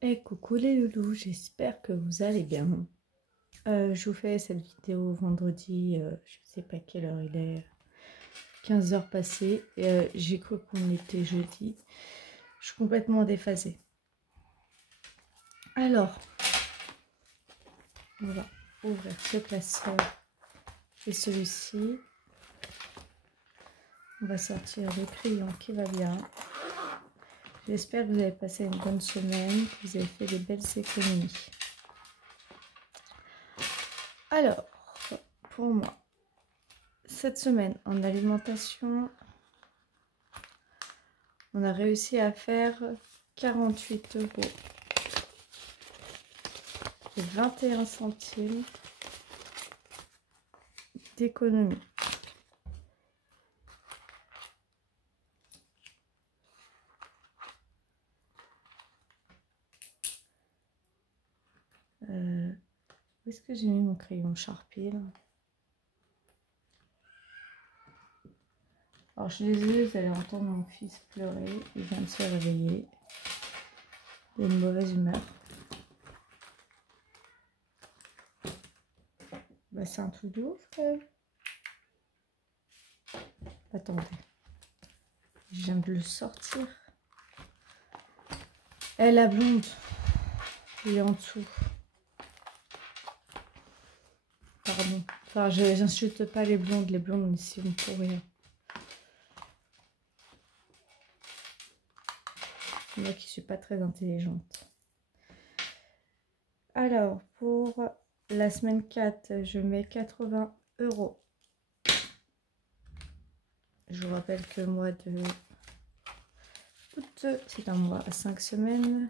Et coucou les loulous, j'espère que vous allez bien. Je vous fais cette vidéo vendredi, je sais pas quelle heure il est, 15 heures passées. J'ai cru qu'on était jeudi. Je suis complètement déphasée. Alors, on va ouvrir ce classeur et celui-ci. On va sortir le crayon qui va bien. J'espère que vous avez passé une bonne semaine, que vous avez fait des belles économies. Alors, pour moi, cette semaine en alimentation, on a réussi à faire 48 € et 21 centimes d'économie. Où est-ce que j'ai mis mon crayon Sharpie là? Alors je suis désolée, vous allez entendre mon fils pleurer, il vient de se réveiller. Il a une mauvaise humeur. Bah, c'est un truc de ouf quand même. Attendez, je viens de le sortir. Elle la blonde, il est en dessous. Pardon. Enfin, j'insulte pas les blondes ici vont pour rien. Moi qui suis pas très intelligente. Alors, pour la semaine 4, je mets 80 €. Je vous rappelle que le mois de août, c'est un mois à 5 semaines.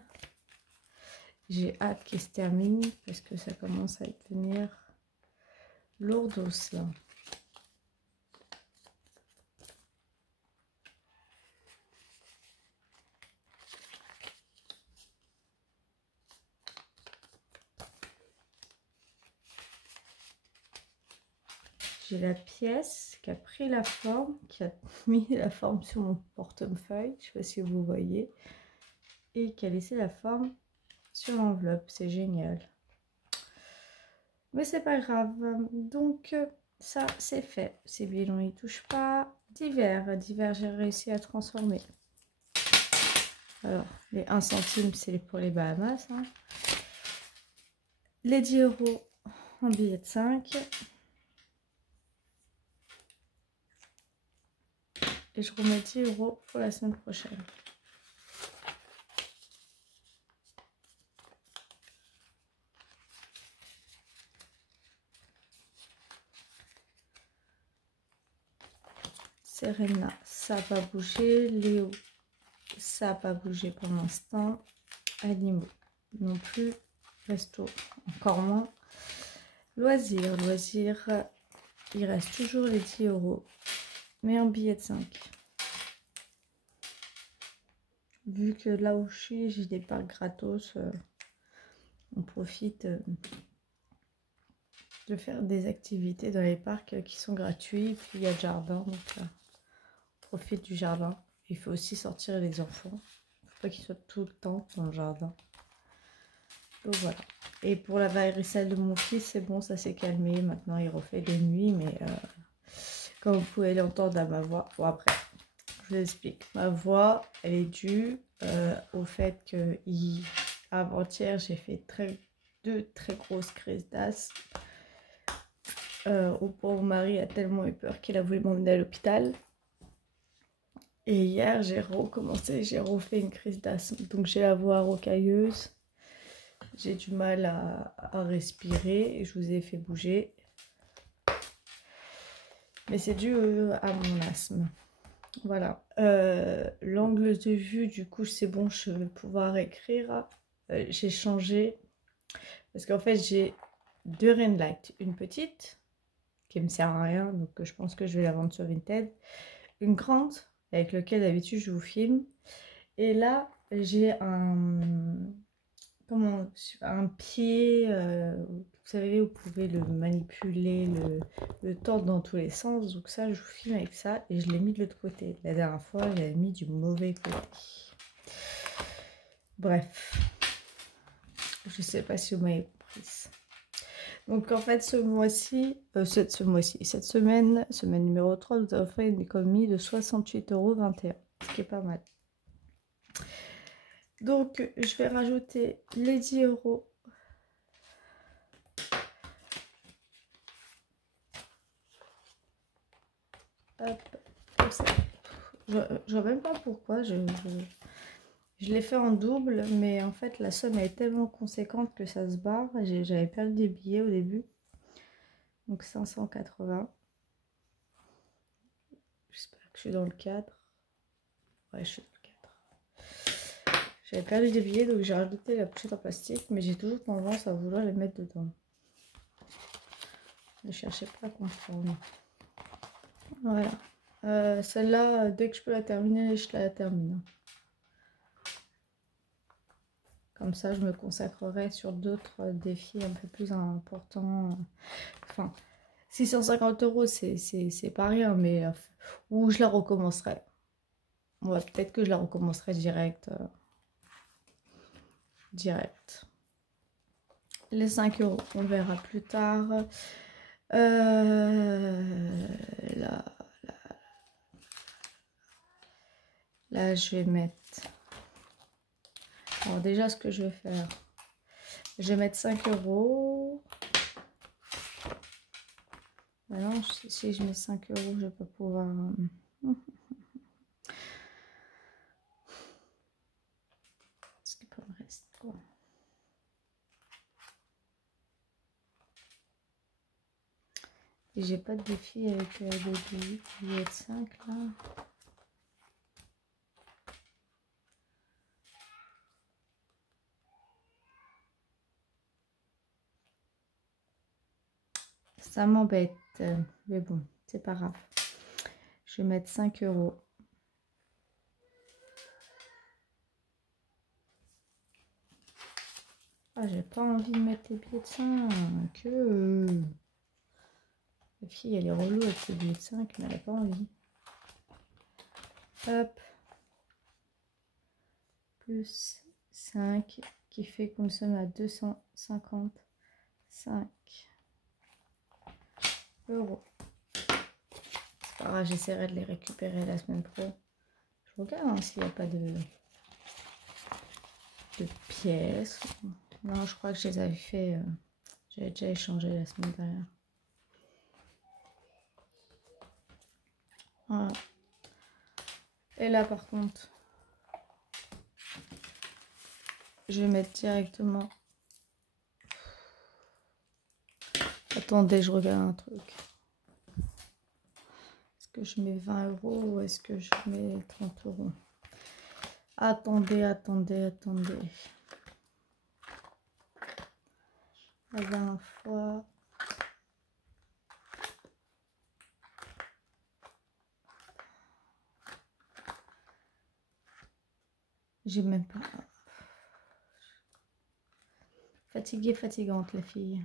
J'ai hâte qu'il se termine parce que ça commence à devenir lourdos là. J'ai la pièce qui a pris la forme, qui a mis la forme sur mon portefeuille, je ne sais pas si vous voyez, et qui a laissé la forme sur l'enveloppe, c'est génial. Mais c'est pas grave, donc ça c'est fait, ces bilans ils touchent pas. Divers j'ai réussi à transformer. Alors les 1 centime c'est pour les Bahamas, hein. Les 10 € en billets de 5. Et je remets 10 € pour la semaine prochaine. Serena, ça n'a pas bougé. Léo, ça n'a pas bougé pour l'instant. Animaux, non plus. Resto, encore moins. Loisirs, il reste toujours les 10 €, mais en billets de 5. Vu que là où je suis, j'ai des parcs gratos, on profite de faire des activités dans les parcs qui sont gratuits. Puis il y a le jardin, donc on profite du jardin. Il faut aussi sortir les enfants. Il ne faut pas qu'ils soient tout le temps dans le jardin. Donc voilà. Et pour la varicelle de mon fils, c'est bon, ça s'est calmé. Maintenant, il refait des nuits, mais comme vous pouvez l'entendre à ma voix. Bon, après, je vous explique. Ma voix, elle est due au fait que avant-hier, j'ai fait deux très grosses crises d'asthme. Mon pauvre mari a tellement eu peur qu'il a voulu m'emmener à l'hôpital. Et hier, j'ai recommencé, j'ai refait une crise d'asthme. Donc, j'ai la voix rocailleuse. J'ai du mal à respirer et je vous ai fait bouger. Mais c'est dû à mon asthme. Voilà. L'angle de vue, du coup, c'est bon, je vais pouvoir écrire. J'ai changé. Parce qu'en fait, j'ai 2 ring lights. Une petite, qui me sert à rien, donc je pense que je vais la vendre sur Vinted. Une grande, avec laquelle d'habitude je vous filme. Et là, j'ai un pied, vous savez, vous pouvez le manipuler, le tordre dans tous les sens. Donc ça, je vous filme avec ça et je l'ai mis de l'autre côté. La dernière fois, j'avais mis du mauvais côté. Bref. Je sais pas si vous m'avez comprise. Donc en fait, cette semaine numéro 3, nous avons fait une économie de 68,21 €, ce qui est pas mal. Donc je vais rajouter les 10 €. Hop, comme ça. Je ne vois même pas pourquoi, je l'ai fait en double, mais en fait la somme est tellement conséquente que ça se barre. J'avais perdu des billets au début. Donc 580. J'espère que je suis dans le cadre. Ouais, je suis dans le cadre. J'avais perdu des billets, donc j'ai rajouté la pochette en plastique, mais j'ai toujours tendance à vouloir les mettre dedans. Ne cherchez pas à comprendre. Voilà. Celle-là, dès que je peux la terminer, je la termine. Comme ça, je me consacrerai sur d'autres défis un peu plus importants. Enfin, 650 €, c'est pas rien, mais où je la recommencerai. Ouais, peut-être que je la recommencerai direct. Les 5 €, on verra plus tard. Là, là, je vais mettre... Alors déjà, ce que je vais faire, je vais mettre 5 €. Alors, si je mets 5 €, je vais pas pouvoir... Ce qui peut me rester, quoi. Et j'ai pas de défi avec des billets de 5 là. Ça m'embête, mais bon, c'est pas grave. Je vais mettre 5 €. Ah, j'ai pas envie de mettre les billets de 5. La fille, elle est relou avec ses billets de 5, mais elle n'a pas envie. Hop. Plus 5, qui fait qu'on sommes à 255 €. C'est pas grave, j'essaierai de les récupérer la semaine pro. Je regarde s'il n'y a pas de pièces. Non, je crois que je les avais fait. J'avais déjà échangé la semaine dernière. Voilà. Et là, par contre, je vais mettre directement. Attendez, je regarde un truc. Est-ce que je mets 20 € ou est-ce que je mets 30 €? Attendez. La dernière fois. J'ai même pas. Fatiguée, fatigante, la fille.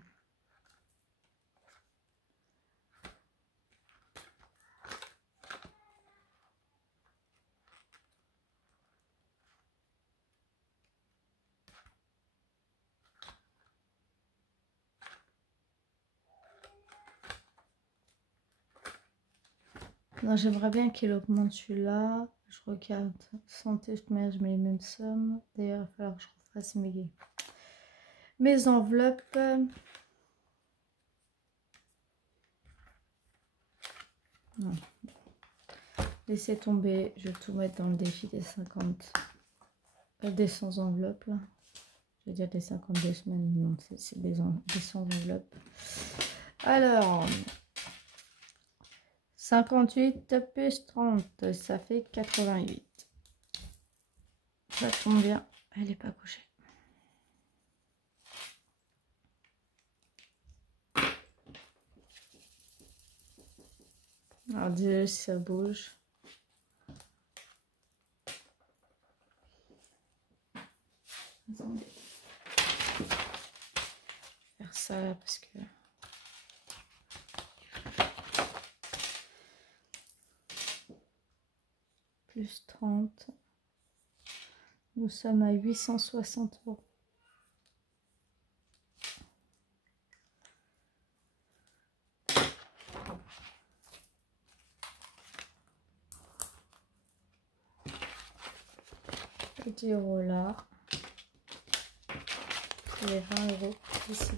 Non, j'aimerais bien qu'il augmente celui-là. Je regarde. Santé, je mets les mêmes sommes. D'ailleurs, il va falloir que je refasse mes enveloppes. Non. Laissez tomber. Je vais tout mettre dans le défi des 50. Des 100 enveloppes là. Je vais dire des 52 semaines. Non, c'est des 100 enveloppes. Alors. 58 plus 30, ça fait 88. Ça tombe bien, elle n'est pas couchée. Alors, désolé si ça bouge. Attendez. Je vais faire ça là parce que... Plus 30. Nous sommes à 860 €. les 10 € là. Et les 20 € ici.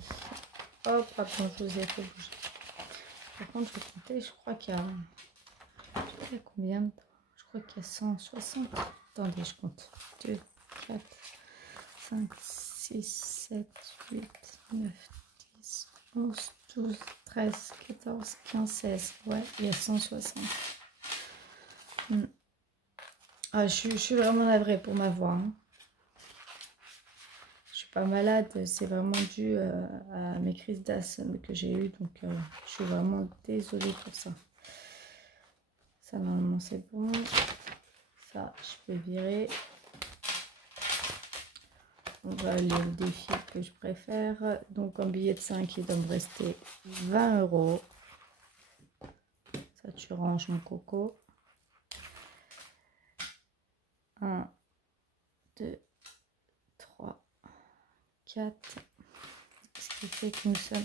Hop, attends, je vous ai fait bouger. Par contre, je vais compter, je crois qu'il y a... Je sais combien de temps? Je crois qu'il y a 160. Attendez, je compte. 2, 4, 5, 6, 7, 8, 9, 10, 11, 12, 13, 14, 15, 16. Ouais, il y a 160. Ah, je suis vraiment navrée pour ma voix. Hein. Je suis pas malade, c'est vraiment dû à mes crises d'asthme que j'ai eues. Donc, je suis vraiment désolée pour ça. Ça, normalement, c'est bon. Ça, je peux virer. On va aller au défi que je préfère. Donc, en billet de 5, il doit me rester 20 €. Ça, tu ranges mon coco. 1, 2, 3, 4. Ce qui fait que nous sommes...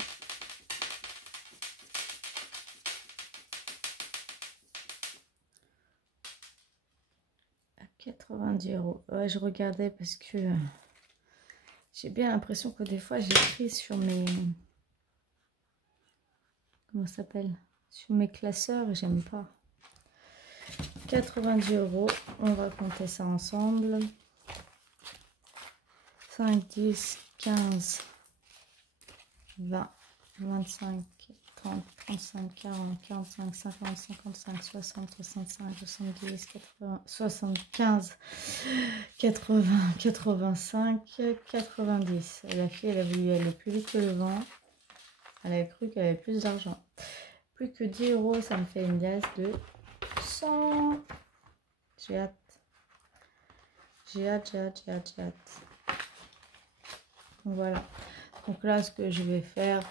à 90 €. Ouais, je regardais parce que j'ai bien l'impression que des fois j'écris sur mes... Comment ça s'appelle? Sur mes classeurs et j'aime pas. 90 €. On va compter ça ensemble. 5, 10, 15, 20, 25, 30, 35, 40, 45, 50, 55, 60, 65, 70, 80, 75, 80, 85, 90. La fille, elle a voulu aller plus vite que le vent. Elle a cru qu'elle avait plus d'argent. Plus que 10 €, ça me fait une liasse de 100. J'ai hâte. J'ai hâte. Donc voilà. Donc là, ce que je vais faire...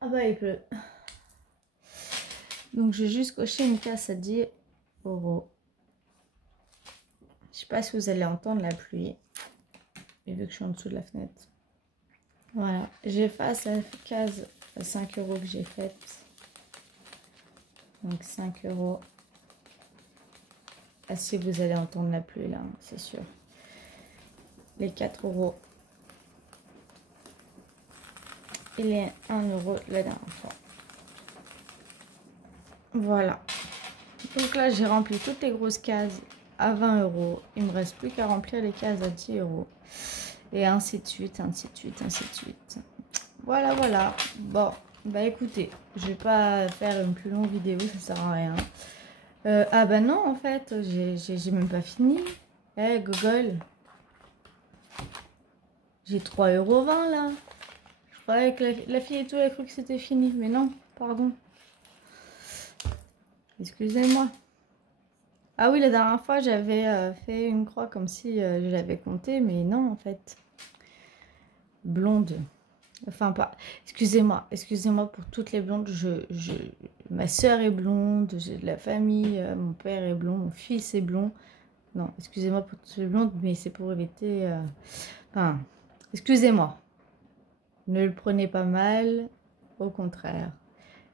Ah bah il pleut. Donc j'ai juste coché une casse à 10 €. Je sais pas si vous allez entendre la pluie. Et vu que je suis en dessous de la fenêtre. Voilà. J'efface la case à 5 € que j'ai faite. Donc 5 €. Ah si vous allez entendre la pluie là, c'est sûr. Les 4 €. Et les 1 € la dernière fois. Voilà. Donc là, j'ai rempli toutes les grosses cases à 20 €. Il me reste plus qu'à remplir les cases à 10 €. Et ainsi de suite, ainsi de suite, ainsi de suite. Voilà, voilà. Bon, bah écoutez, je vais pas faire une plus longue vidéo, ça sert à rien. Ah bah non, en fait, j'ai même pas fini. Eh, Gogol. J'ai 3,20 € là. Je croyais que la fille et tout, elle a cru que c'était fini. Mais non, pardon. Excusez-moi. Ah oui, la dernière fois, j'avais fait une croix comme si je l'avais compté, mais non, en fait. Blonde. Enfin, pas... Excusez-moi pour toutes les blondes. Ma soeur est blonde, j'ai de la famille, mon père est blond, mon fils est blond. Non, excusez-moi pour toutes les blondes, mais c'est pour éviter... Enfin, excusez-moi. Ne le prenez pas mal, au contraire.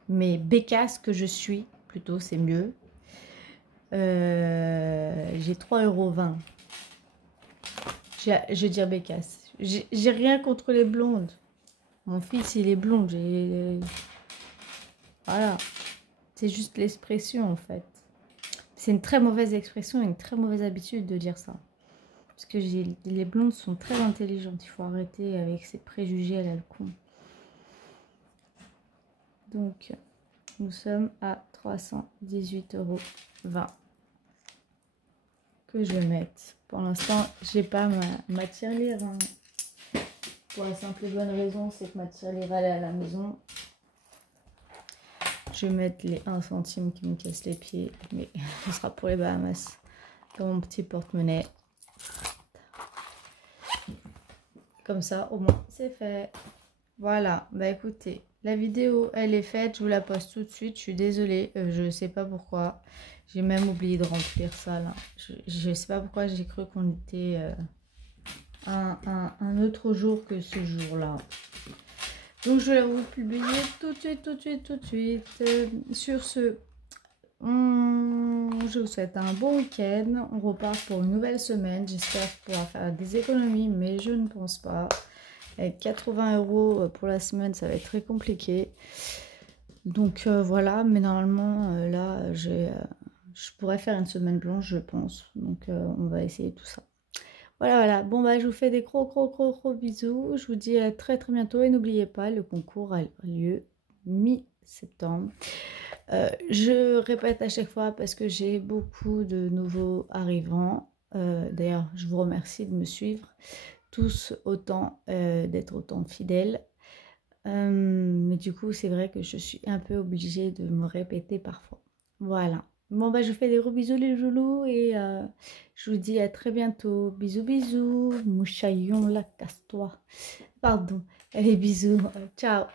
Mais bécasse que je suis, plutôt, c'est mieux. J'ai 3,20 €. Je veux dire bécasse. J'ai rien contre les blondes. Mon fils, il est blond. Voilà. C'est juste l'expression, en fait. C'est une très mauvaise expression et une très mauvaise habitude de dire ça. Parce que les blondes sont très intelligentes. Il faut arrêter avec ces préjugés à la con. Donc, nous sommes à 318,20 € que je vais mettre. Pour l'instant, j'ai pas ma tirelire. Hein. Pour la simple et bonne raison, c'est que ma tirelire elle est à la maison. Je vais mettre les 1 centime qui me cassent les pieds, mais ce sera pour les Bahamas dans mon petit porte-monnaie. Comme ça, au moins, c'est fait. Voilà, bah écoutez, la vidéo, elle est faite. Je vous la poste tout de suite. Je suis désolée, je sais pas pourquoi. J'ai même oublié de remplir ça, là. Je sais pas pourquoi j'ai cru qu'on était un autre jour que ce jour-là. Donc je vais vous publier tout de suite, tout de suite, tout de suite. Sur ce, je vous souhaite un bon week-end. On repart pour une nouvelle semaine. J'espère pouvoir faire des économies, mais je ne pense pas. Avec 80 € pour la semaine, ça va être très compliqué. Donc voilà, mais normalement, là, je pourrais faire une semaine blanche, je pense. Donc on va essayer tout ça. Voilà, voilà. Bon, bah, je vous fais des gros, gros, gros, gros bisous. Je vous dis à très, très bientôt. Et n'oubliez pas, le concours a lieu mi-septembre. Je répète à chaque fois parce que j'ai beaucoup de nouveaux arrivants. D'ailleurs, je vous remercie de me suivre tous autant, d'être autant fidèles. Mais du coup, c'est vrai que je suis un peu obligée de me répéter parfois. Voilà. Bon, bah, je vous fais des gros bisous les loulous et je vous dis à très bientôt. Bisous, bisous. Mouchaillon, la casse-toi. Pardon. Allez, bisous. Ciao.